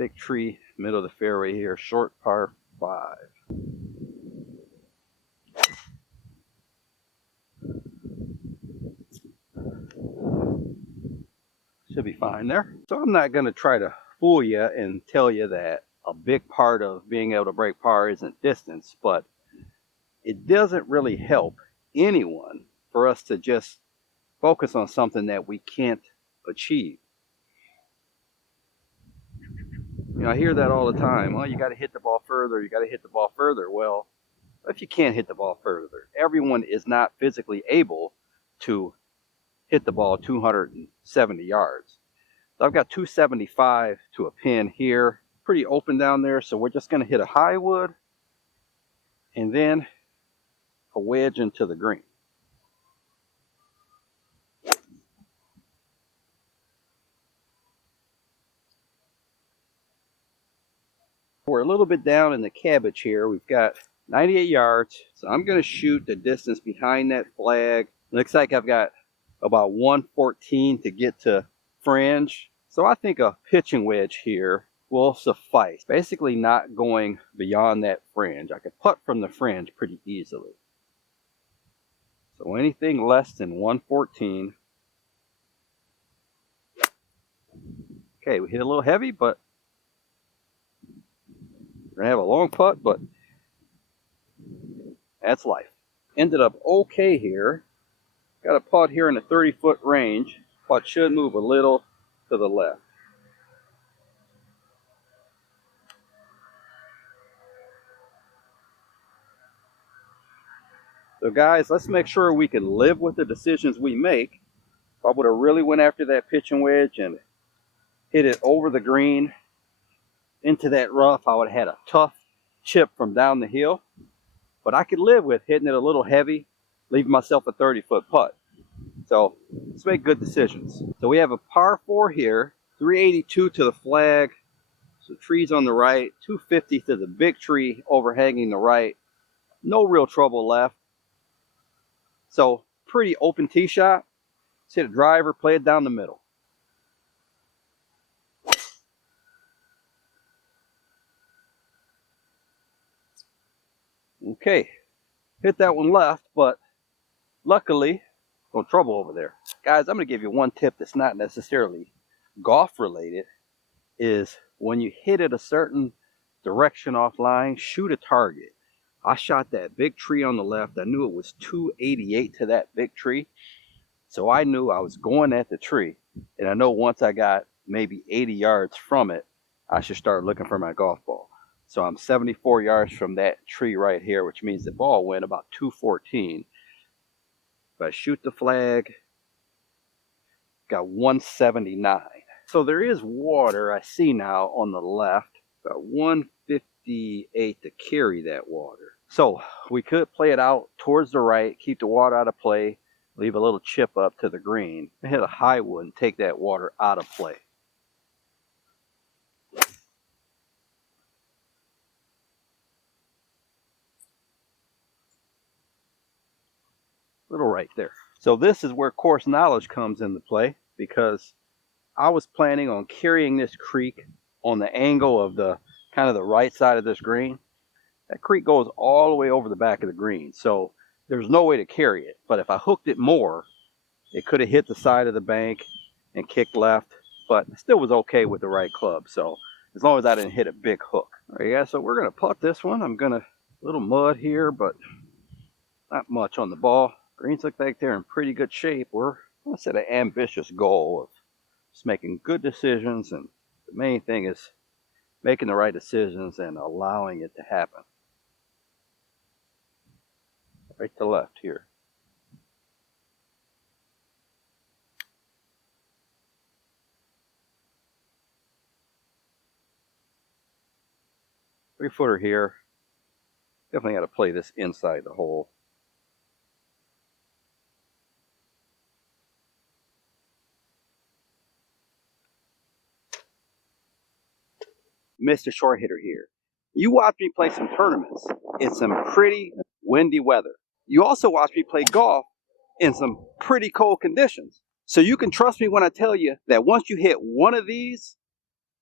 Big tree, middle of the fairway here, short par 5. Should be fine there. So I'm not going to try to fool you and tell you that a big part of being able to break par isn't distance, but it doesn't really help anyone for us to just focus on something that we can't achieve. You know, I hear that all the time. Well, you got to hit the ball further. You got to hit the ball further. Well, if you can't hit the ball further, everyone is not physically able to hit the ball 270 yards. So I've got 275 to a pin here. Pretty open down there, so we're just going to hit a high wood and then a wedge into the green. We're a little bit down in the cabbage here. We've got 98 yards, so I'm going to shoot the distance behind that flag. Looks like I've got about 114 to get to fringe. So I think a pitching wedge here will suffice. Basically not going beyond that fringe. I could putt from the fringe pretty easily. So anything less than 114. Okay, we hit a little heavy, but we're gonna have a long putt, but that's life. Ended up okay here. Got a putt here in the 30-foot range. Putt should move a little to the left. So guys, let's make sure we can live with the decisions we make. If I would have really went after that pitching wedge and hit it over the green into that rough, I would have had a tough chip from down the hill. But I could live with hitting it a little heavy, leaving myself a 30-foot putt. So let's make good decisions. So we have a par 4 here, 382 to the flag. So trees on the right, 250 to the big tree overhanging the right. No real trouble left. So pretty open tee shot. Let's hit a driver, play it down the middle. Okay, hit that one left, but luckily, no trouble over there. Guys, I'm going to give you one tip that's not necessarily golf related, is when you hit it a certain direction offline, shoot a target. I shot that big tree on the left. I knew it was 288 to that big tree. So I knew I was going at the tree. And I know once I got maybe 80 yards from it, I should start looking for my golf ball. So I'm 74 yards from that tree right here, which means the ball went about 214. If I shoot the flag, got 179. So there is water I see now on the left, about 158 to carry that water. So we could play it out towards the right, keep the water out of play, leave a little chip up to the green, and hit a high wood and take that water out of play. Little right there. So this is where course knowledge comes into play, because I was planning on carrying this creek on the angle of the kind of the right side of this green. That creek goes all the way over the back of the green, so there's no way to carry it. But if I hooked it more, it could have hit the side of the bank and kicked left, but it still was okay with the right club. So as long as I didn't hit a big hook. All right, guys, so we're gonna putt this one. I'm gonna, little mud here, but not much on the ball. Greens look like they're in pretty good shape. We're, let's set an ambitious goal of just making good decisions, and the main thing is making the right decisions and allowing it to happen. Right to left here. Three-footer here. Definitely got to play this inside the hole. Mr. Short Hitter here. You watch me play some tournaments in some pretty windy weather. You also watch me play golf in some pretty cold conditions. So you can trust me when I tell you that once you hit one of these,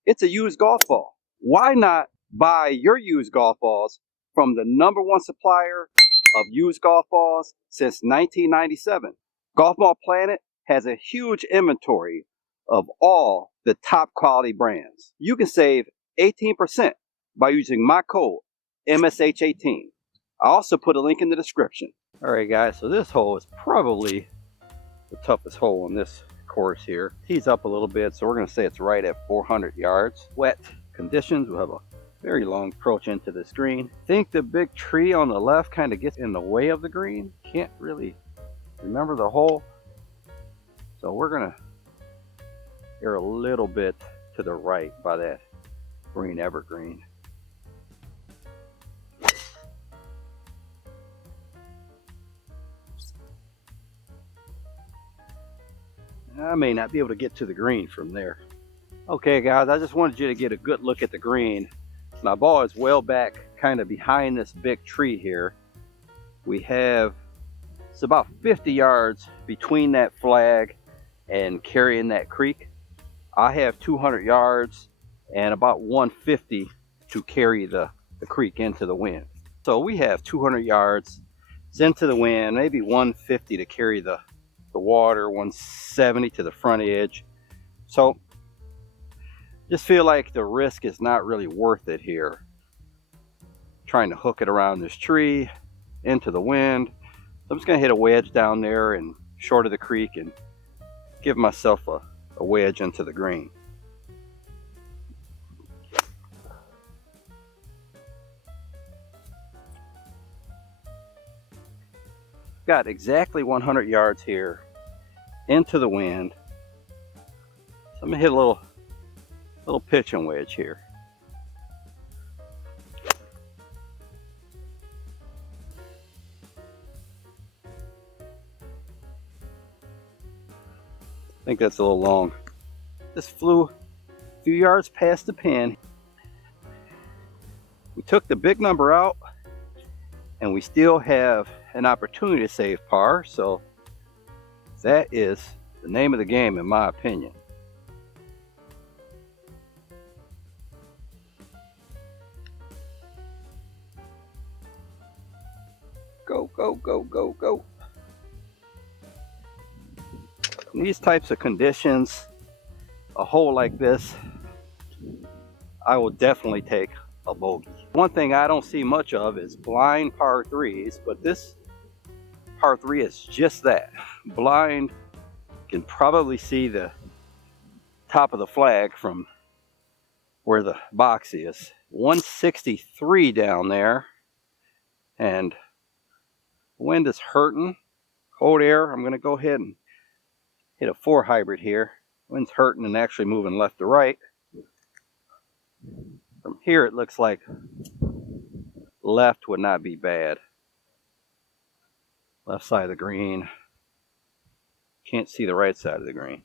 It's a used golf ball. Why not buy your used golf balls from the #1 supplier of used golf balls since 1997? Golf Ball Planet has a huge inventory of all the top quality brands. You can save 18% by using my code MSH18. I also put a link in the description. Alright guys, so this hole is probably the toughest hole on this course here. Tees up a little bit, so we're going to say it's right at 400 yards. Wet conditions, we'll have a very long approach into this green. I think the big tree on the left kind of gets in the way of the green. Can't really remember the hole. So we're going to err a little bit to the right by that green evergreen. I may not be able to get to the green from there. Okay guys, I just wanted you to get a good look at the green. My ball is well back kind of behind this big tree here. We have, it's about 50 yards between that flag and carrying that creek. I have 200 yards and about 150 to carry the creek into the wind. So we have 200 yards into the wind, maybe 150 to carry the water, 170 to the front edge. So just feel like the risk is not really worth it here. Trying to hook it around this tree into the wind. So I'm just gonna hit a wedge down there and short of the creek and give myself a wedge into the green. Got exactly 100 yards here into the wind. So I'm gonna hit a little pitching wedge here. I think that's a little long. This flew a few yards past the pin. We took the big number out and we still have an opportunity to save par, so that is the name of the game in my opinion. Go, go, go, go, go. In these types of conditions, a hole like this, I will definitely take a bogey. One thing I don't see much of is blind par 3s, but this par 3 is just that. Blind. You can probably see the top of the flag from where the box is. 163 down there, and the wind is hurting. Cold air. I'm going to go ahead and hit a 4 hybrid here. Wind's hurting and actually moving left to right. From here it looks like left would not be bad. Left side of the green. Can't see the right side of the green.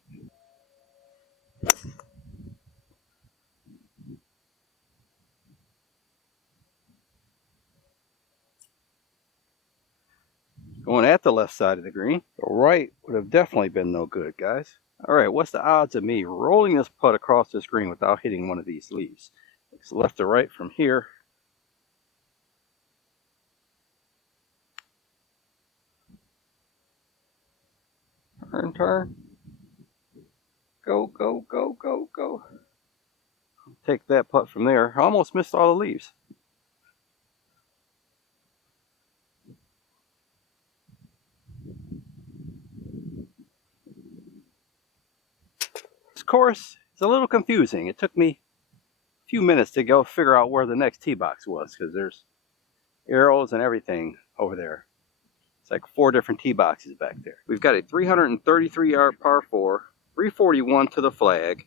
Going at the left side of the green. The right would have definitely been no good, guys. Alright, what's the odds of me rolling this putt across this green without hitting one of these leaves? It's left to right from here. Turn, turn. Go, go, go, go, go. Take that putt from there. I almost missed all the leaves. This course is a little confusing. It took me a few minutes to go figure out where the next tee box was, because there's arrows and everything over there. It's like 4 different tee boxes back there. We've got a 333 yard par 4, 341 to the flag.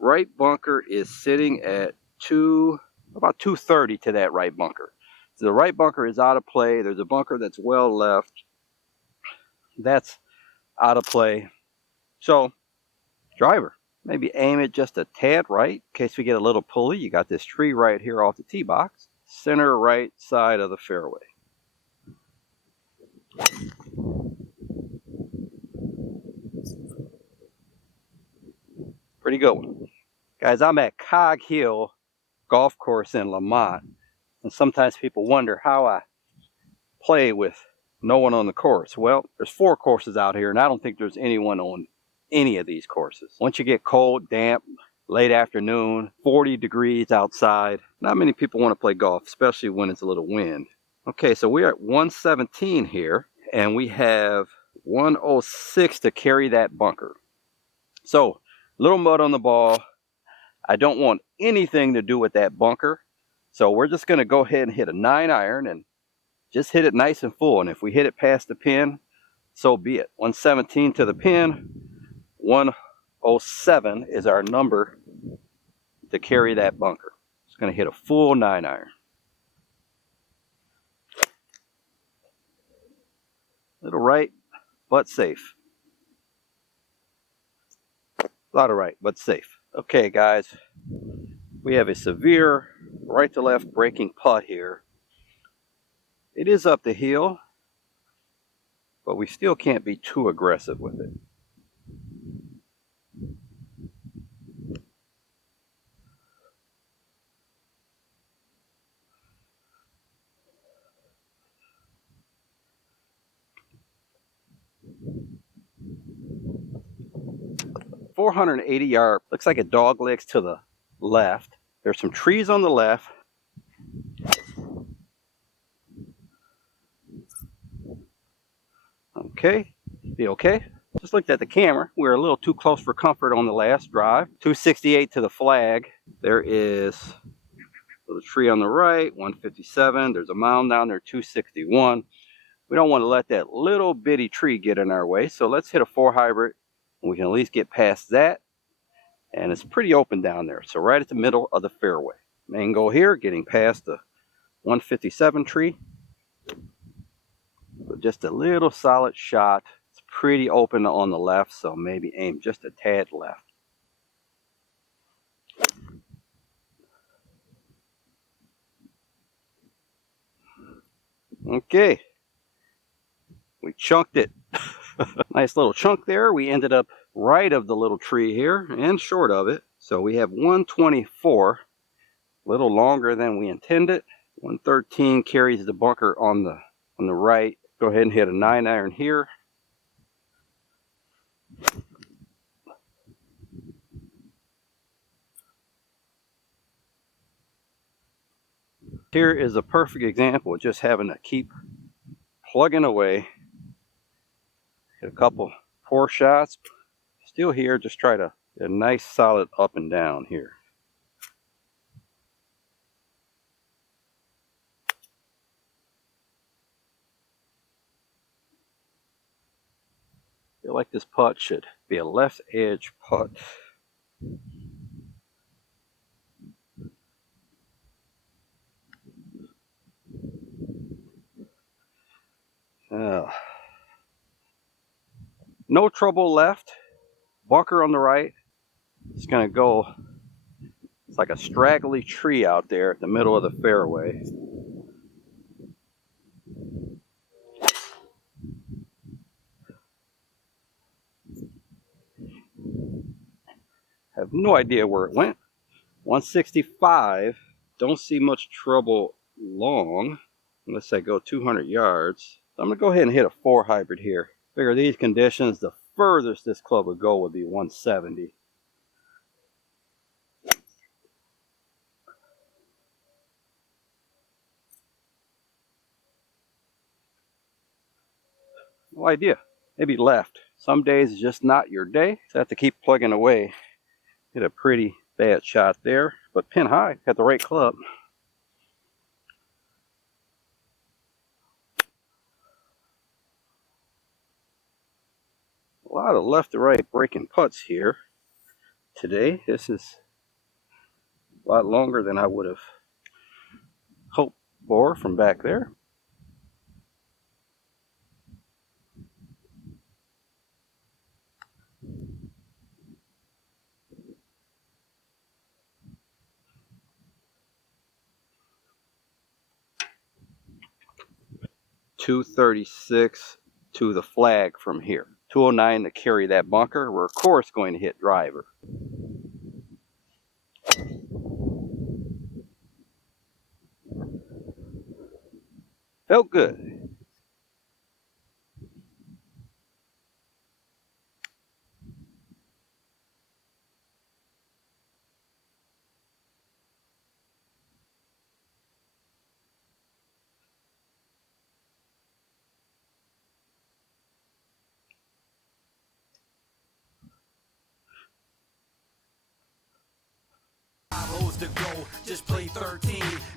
Right bunker is sitting at about 230 to that right bunker. So the right bunker is out of play. There's a bunker that's well left. That's out of play. So, driver, maybe aim it just a tad right in case we get a little pulley. You got this tree right here off the tee box. Center right side of the fairway. Pretty good one. Guys, I'm at Cog Hill golf course in Lemont, and sometimes people wonder how I play with no one on the course. Well, there's 4 courses out here, and I don't think there's anyone on any of these courses. Once you get cold, damp, late afternoon, 40 degrees outside, not many people want to play golf, especially when it's a little wind. Okay, so we're at 117 here, and we have 106 to carry that bunker. So, little mud on the ball. I don't want anything to do with that bunker. So we're just going to go ahead and hit a 9-iron and just hit it nice and full. And if we hit it past the pin, so be it. 117 to the pin. 107 is our number to carry that bunker. It's going to hit a full 9-iron. Little right, but safe. A lot of right, but safe. Okay, guys. We have a severe right to left breaking putt here. It is up the hill, but we still can't be too aggressive with it. .480-yard, looks like a Dogleg to the left. There's some trees on the left. Okay, be okay. Just looked at the camera. We were a little too close for comfort on the last drive. 268 to the flag. There is a little tree on the right, 157. There's a mound down there, 261. We don't want to let that little bitty tree get in our way, so let's hit a 4 hybrid. We can at least get past that. And it's pretty open down there, so right at the middle of the fairway. Main goal here, getting past the 157 tree. So just a little solid shot. It's pretty open on the left, so maybe aim just a tad left. Okay. We chunked it. Nice little chunk there. We ended up right of the little tree here and short of it. So we have 124, a little longer than we intended. 113 carries the bunker on the right. Go ahead and hit a 9-iron here. Here is a perfect example of just having to keep plugging away. Hit a couple poor shots. Still here, just try to get a nice solid up and down here. I feel like this putt should be a left edge putt. No trouble left. Bunker on the right. It's going to go, it's like a straggly tree out there at the middle of the fairway. Have no idea where it went. 165. Don't see much trouble long unless I go 200 yards. I'm going to go ahead and hit a 4 hybrid here. Figure these conditions, the furthest this club would go would be 170. No idea. Maybe left. Some days it's just not your day. So I have to keep plugging away. Hit a pretty bad shot there, but pin high. Got the right club. A lot of left to right breaking putts here today. This is a lot longer than I would have hoped for from back there. .236 to the flag from here. 209 to carry that bunker. We're of course going to hit driver. Felt good. To go, just play 13.